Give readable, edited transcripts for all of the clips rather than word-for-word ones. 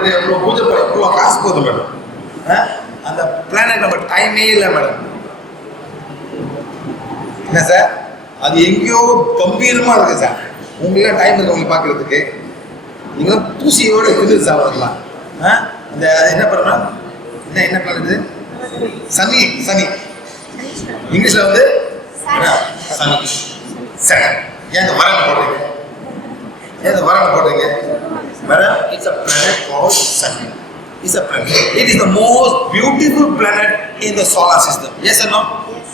பண்ணிட்டு எவ்வளோ பூஜை பண்ணி எவ்வளோ காசு போகுது மேடம். அந்த பிளானட் நம்ம டைமே இல்லை மேடம். என்ன சார் அது எங்கேயோ கம்பீரமாக இருக்குது சார். உங்களுக்கு டைம் இருக்கு உங்களை பார்க்கறதுக்கு. நீங்களும் தூசியோட இருக்குது சார் வரலாம். அந்த என்ன பண்ணலாம் என்ன பிளானட் சனி சனி இங்கிலீஷில் வந்து சனி செகண்ட். ஏன் இந்த வரனை போடுறீங்க? ஏன் இந்த வரனை போடுறீங்க madam? It's a planet called Shani. It's a planet. It is the most beautiful planet in the solar system. Yes or no? Yes.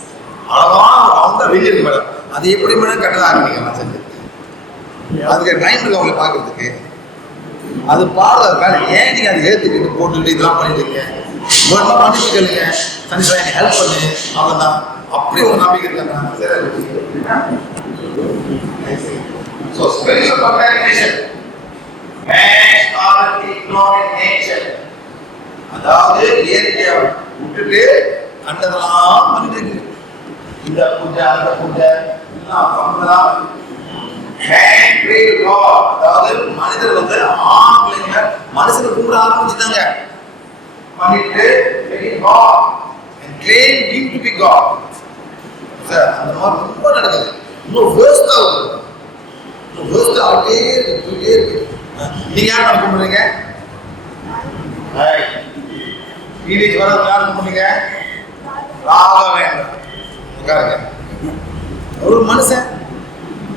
அழகான ரவுண்டா வெளியே இருக்கு மேடம். அது எப்படி மேடம் கட்டத ஆரம்பிக்கலாம் செஞ்சு அதுக்கு டைம் இருக்கு அவங்களை பார்க்கறதுக்கு. அது பாருங்க வேலை. ஏன் நீங்க அதை ஏற்றுக்கிட்டு போட்டுக்கிட்டு இதெல்லாம் பண்ணிட்டு இருக்கீங்க? வேணுமா பண்ணிட்டு கேளுங்க. சனிஷா எனக்கு ஹெல்ப் பண்ணு அவ்வளோதான். அப்படி ஒரு நம்பிக்கை இருக்காங்க. So spiritual communication. Man are ignoring nature. அதாவது இயற்கையை விட்டுட்டு கண்டதெல்லாம் பண்ணிட்டு இருக்கு. இந்த பூஜை அந்த பூஜை எல்லாம் பண்ணலாம். அதாவது மனிதர் வந்து ஆண் பிள்ளைங்க மனுஷனை கும்பிட ஆரம்பிச்சுட்டாங்க. பண்ணிட்டு அந்த மாதிரி ரொம்ப நடக்குது. இன்னும் வேஸ்ட் ஆகுது. வேஸ்ட் ஆகிட்டே இருக்கு. நீங்க யார் கும்பிடுறீங்க? டிவிக்கு வர யாரும் கும்பிடுங்க. ராகவேந்திரன் உட்காருங்க. ஒரு மனுஷன்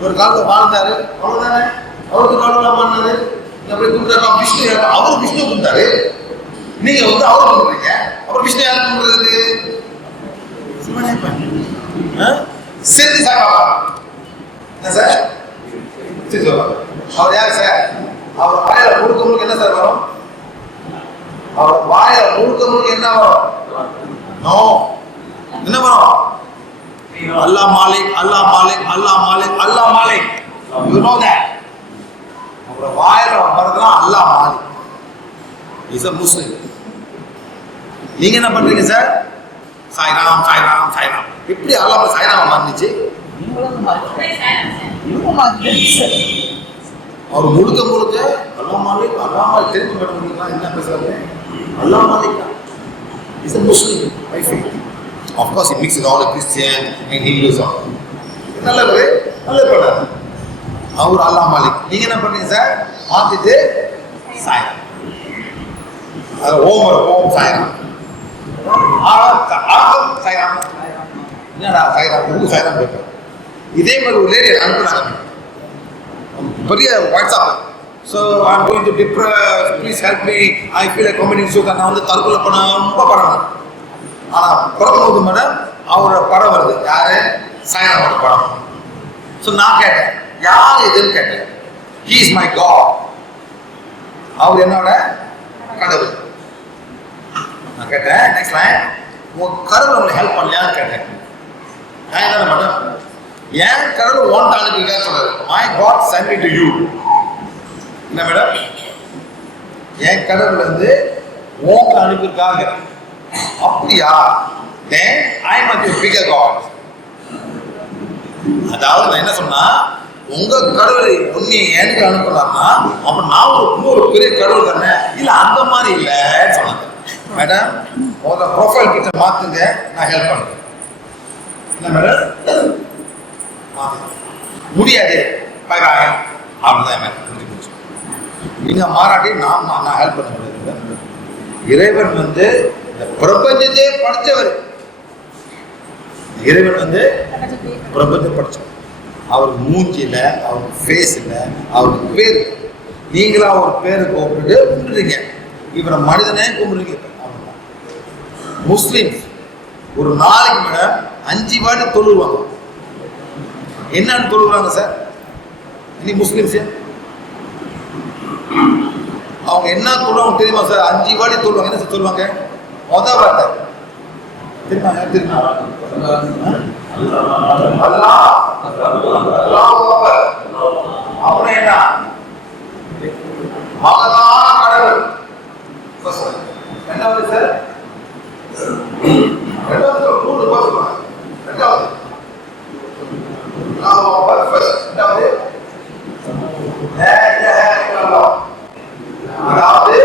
ஒரு காலத்தை வாழ்ந்தாரு, அவ்வளவுதானே. அவருக்கு காலம் பண்ணாரு. அப்படி கும்பிட்டாரு. விஷ்ணு அவர் விஷ்ணு கும்பிட்டாரு. நீங்க வந்து அவர் கும்பிடுறீங்க. அப்புறம் விஷ்ணு யாரு கும்பிடுறது? சேர்த்து சாக்கா என்ன சார்? அவர் யாரு சார்? அவர் வாயில முழுக்க முழுக்க என்ன சார் வரும்? அவர் வாயில முழுக்க முழுக்க என்ன வரும்? நோ என்ன வரும்? Allah Malik Allah Malik Allah Malik Allah Malik. You know that. அவர் வாயில வரதுனா Allah Malik. Is a Muslim. நீங்க என்ன பண்றீங்க சார்? சாய்ராம் சாய்ராம் சாய்ராம். எப்படி அல்லாஹ் சாய்ராம் மாறிச்சு? அவர் முழுக்க முழுக்க அல்லாஹ் மாலிக் அல்லாஹ் மாலிக் தெரிஞ்சு பண்ணுறீங்களா? என்ன பேசுறாரு? Allah Malik is a Muslim by faith. Of course, he mixes all the Christian and Hinduism. நல்லது பண்ணாரு. அவர் அல்லாஹ் மாலிக். நீங்க என்ன பண்ணீங்க சார்? மாத்திட்டு சாய்ராம். அது ஓம் சாய்ராம். சாய்ராம் என்னடா சாய்ராம் உங்களுக்கு சாய்ராம் கேட்பேன். இதே மாதிரி ஒரு லேடி அனுப்புனாங்க பெரிய WhatsApp. So I'm going to depress, please help me, I feel like committing suicide. நான் வந்து தற்கொலை பண்ண ரொம்ப படம். ஆனால் பிறக்கும்போது மேடம் அவரோட படம் வருது. யாரு? சாய்ராமோட படம். ஸோ நான் கேட்டேன் யார் இதுன்னு கேட்டேன். He is my God. அவர் என்னோட கடவுள். நான் கேட்டேன் நெக்ஸ்ட் லைன், உங்க கடவுள் உங்களுக்கு ஹெல்ப் பண்ணலையான்னு கேட்டேன். நான் என்ன மேடம் ஏன் கடவுள் ஓன் அனுப்பியிருக்கான்னு சொல்றாரு. My god sent me to you. என்ன மேடம் என் கடவுள் வந்து ஓங்க அனுப்பியிருக்காங்க. அப்படியா? then I must be a bigger God. அதாவது நான் என்ன சொன்னா, உங்க கடவுளை ஒன்னி எனக்கு அனுப்பலாம்னா அப்ப நான் ஒரு பெரிய கடவுள் தானே. இல்ல அந்த மாதிரி இல்லைன்னு சொன்னாங்க. மேடம் உங்க ப்ரொஃபைல் கிட்ட மாத்துங்க, நான் ஹெல்ப் பண்றேன். என்ன மேடம் முடியாது, பை பாய் அப்படிதான் மேடம். நீங்க மாறாட்டி நான் ஹெல்ப் பண்ண முடியாது. இறைவன் வந்து இந்த பிரபஞ்சத்தை படித்தவர். இறைவன் வந்து பிரபஞ்சத்தை படித்தவர். அவருக்கு மூஞ்சி இல்லை, அவருக்கு ஃபேஸ் இல்லை, அவருக்கு பேர். நீங்களா ஒரு பேரை கூப்பிட்டு கும்பிடுறீங்க. இவரை மனிதனே கும்பிடுறீங்க. முஸ்லிம் ஒரு நாளைக்கு மேடம் 5 வாட்டி தொழுவாங்க. என்னன்னு தொழுவாங்க சார்? இனி முஸ்லிம்ஸ் அவங்க என்ன சொல்லுவாங்க தெரியுமா சார்? 5 வாட்டி சொல்லுவாங்க. என்ன சார் சொல்லுவாங்க? மொதல் வார்த்தை தெரியுமா? அப்புறம் என்ன? மகதான கடவுள். ரெண்டாவது சார், ரெண்டாவது அதாவது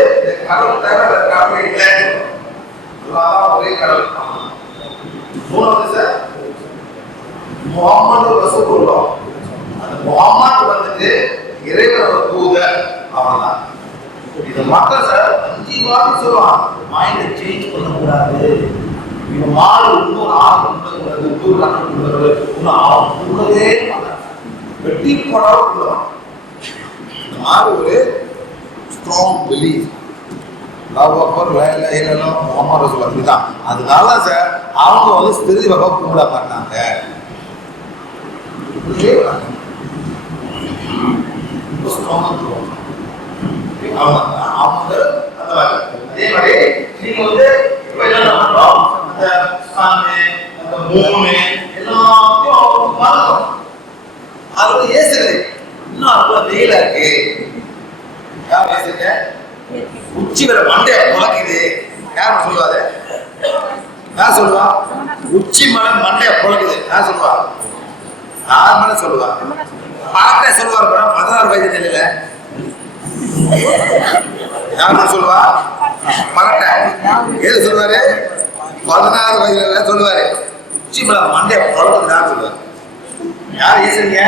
சொல்லுவோம். அந்த முகமது வந்துட்டு இறைவன் தூதர் அவன்தான். இது மக்கள் சார் 5 வாட்டி சொல்லுவான், மைண்டை சேஞ்ச் பண்ணக்கூடாது. இவன் மாடு இன்னொரு ஆள் உள்ளது தூர் கணக்கு இன்னும் அவன் உள்ளதே வெட்டி போடாம உள்ளவன். இந்த மாதிரி ஒரு ஸ்ட்ராங் பிலீஃப். லவ் அப்பர் லைலோ முகமது ரசூல் அப்படிதான். அதனால சார் அவங்க வந்து ஸ்திரி வகை கும்பிட மாட்டாங்க. அவங்க அதே மாதிரி நீங்க வந்து இப்ப என்ன பண்றோம், அந்த சாமி அந்த மூணு எல்லாத்தையும் மறக்கிறோம். அது வந்து ஏசுகிறது. இன்னும் அதுக்குள்ள வெயிலா இருக்கு. யார் ஏசுங்க? உச்சி வர மண்டைய புழக்குது. யார் சொல்லுவாரு? யார் சொல்லுவா? உச்சி மலை மண்டைய புழக்குது. யார் சொல்லுவா? யார் மேல சொல்லுவா? பாட்ட சொல்லுவார். 16 வயது நிலையில யாரு சொல்லுவா? மகட்ட ஏது சொல்லுவாரு? 16 வயதுல சொல்லுவாரு. உச்சி மலை மண்டைய புழக்குது. யார் சொல்லுவாரு? யார் ஏசுறீங்க?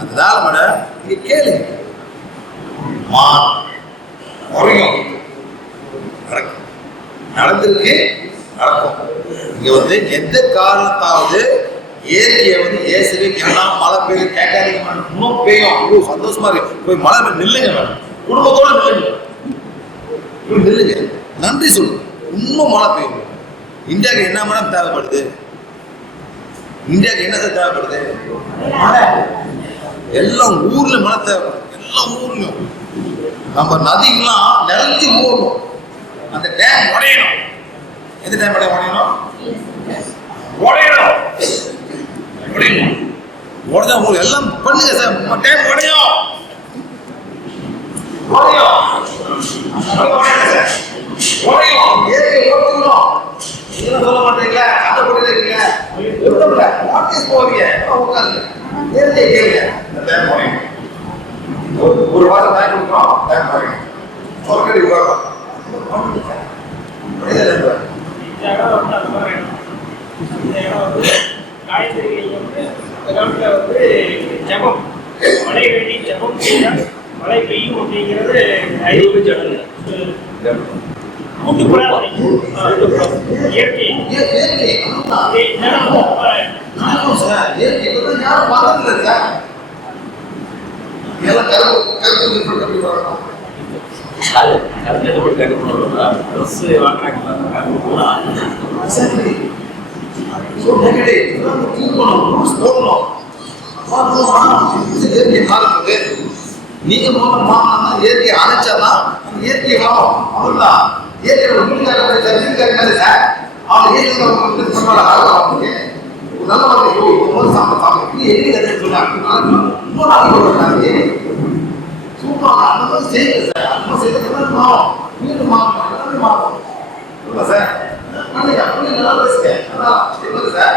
அதனால மேடம் நீங்க கேளுங்க. நடந்திருக்கு, நடக்கும். இங்க வந்து எந்த காரணத்தாவது இயற்கையை வந்து ஏசவே எல்லாம் மழை பெய்யும் கேட்காதீங்க மேடம். இன்னும் பெய்யும். இவ்வளவு சந்தோஷமா இருக்கு. போய் மழை நில்லுங்க மேடம். குடும்பத்தோட நில்லுங்க. நன்றி சொல்லுங்க. இன்னும் மழை பெய்யும். இந்தியாவுக்கு என்ன மேடம் தேவைப்படுது? இந்தியாவுக்கு என்ன தேவைப்படுது? மழை. எல்லாம் ஊர்ல மழை தேவைப்படுது. எல்லா ஊர்லயும் நம்ம நதிகள்லாம் நிறைஞ்சு போகணும். அந்த டேம் உடையணும். எந்த டேம் உடையணும்? உடையணும். உடனே உங்களுக்கு எல்லாம் பண்ணுங்க சார். டேம் உடையும். சொல்ல மாட்டீங்களா? அந்த போட்டு இருக்கீங்க. ஒரு வாரம் டைம் கொடுக்குறோம். டைம் பாருங்க. சொர்க்கடி உட்காரம். மழை வேண்டி ஜபம் செய்தால் மழை பெய்யும் அப்படிங்கிறது அறிவு இயற்கை. நீங்க இயற்கை அணைச்சாதான் இயற்கை வரும். அவர்தான் இயற்கையோட வீட்டுக்காரங்க சார். அவங்க இயற்கை நல்ல சூப்பராக அந்த மாதிரி செய்யுங்க சார். அந்த மாதிரி செய்யறது வீடு மாறும் மாறும் சார். அப்படி நல்லா பேசுங்க சார்.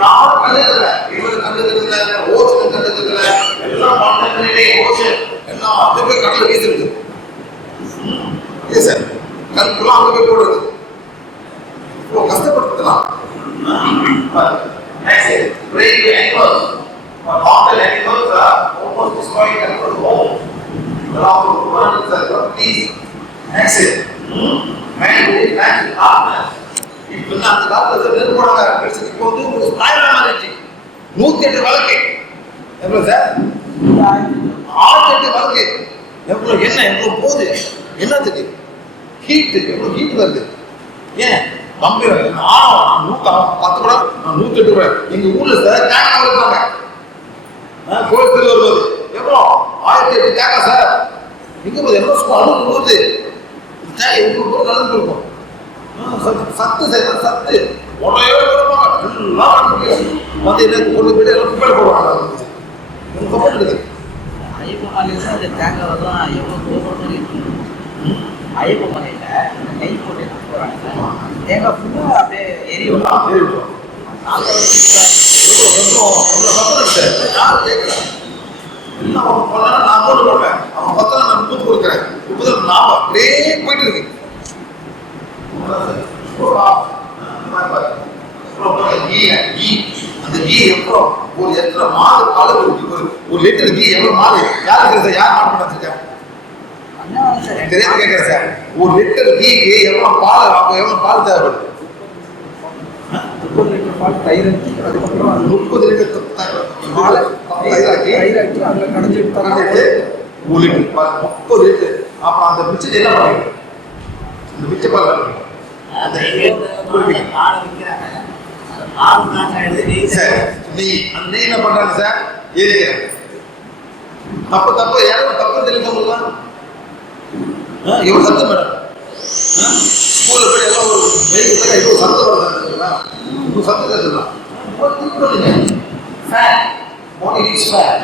யாரும் கண்டுக்கல. இவரு கண்டுக்கிறதுல ஓசனை கண்டுக்கிறதுல எல்லாம் பண்ணே ஓசை எல்லாம் அப்படியே போய் கடல வீசிருக்கு. சார் கருப்புலாம் அங்க போய் போடுறது இவ்வளோ கஷ்டப்படுத்தலாம். இப்ப அந்த காலத்துல நெருப்போட இப்போ வந்து ஒரு ஸ்டாயிலா மாறிடுச்சு. 108 வழக்கு எவ்வளவு சார்? 1008 வழக்கு. எவ்வளவு என்ன எவ்வளவு போகுது? என்னத்துக்கு? ஹீட் எவ்வளவு ஹீட் வருது? ஏன் கம்பி 10 கூட 108 கூட எங்க ஊர்ல சார் தேங்காய் வளர்ப்பாங்க. கோயம்புத்தூர் வருவது எவ்வளோ 1008 தேங்காய் சார். எங்க போகுது? எவ்வளோ அழுகு போகுது? தேங்காய் எவ்வளோ கலந்து இருக்கும். சத்து சார் சத்து உடனே கொடுப்பாங்க. எல்லாம் வந்து எனக்கு கொண்டு போயிட்டு எல்லாம் குப்பையில் போடுவாங்க. இருக்குது ஐயப்ப மலையில் அந்த தேங்காய் தான் எவ்வளோ தூரம் இருக்கு. ஐயப்ப மலையில் நெய் போட்டு போகிறாங்க. தேங்காய் ஃபுல்லாக அப்படியே எரியும். யாரும் கேட்கல. எல்லாம் அவன் பண்ணா நான் போட்டு கொடுப்பேன், அவன் பத்தல நான் 30 கொடுக்குறேன், 30 40 அப்படியே போயிட்டு இருக்கு. அந்த கீ எவ்வளோ ஒரு எத்தனை மாடு அளவு ஒரு லிட்டர் கீ எவ்வளவு மாடு யாருக்கு சார், யார் மாடு பண்ண தெரியாம கேட்கிறேன் சார். ஒரு லிட்டர் கீக்கு எவ்வளவு பால் ஆகும், எவ்வளவு பால் தேவைப்படுது? 30 லிட்டர் பால் தயிராக்கி அதுக்கப்புறம் 30 லிட்டர் பால் தயிராக்கி அதில் கடைஞ்சிட்டு 1 லிட்டர் பால் 30 லிட்டர். அப்புறம் அந்த மிச்சத்தை என்ன பண்ணுவீங்க? அந்த மிச்ச பால் அந்த ஆடை விற்கிறாங்க, ஆடு காசு சார். நெய், அந்த நெய் என்ன பண்றாங்க சார்? எரிக்கிறாங்க. தப்பு யாரும் தப்பு தெரிஞ்சவங்க இவ்வளவு சத்தம் மேடம். ஸ்கூல்ல போய் எல்லாம் ஒரு வெயிட் இவ்வளவு சத்தம் வருதுங்களா? இவ்வளவு சத்தம் தெரிஞ்சுக்கலாம். Fan, body is fan.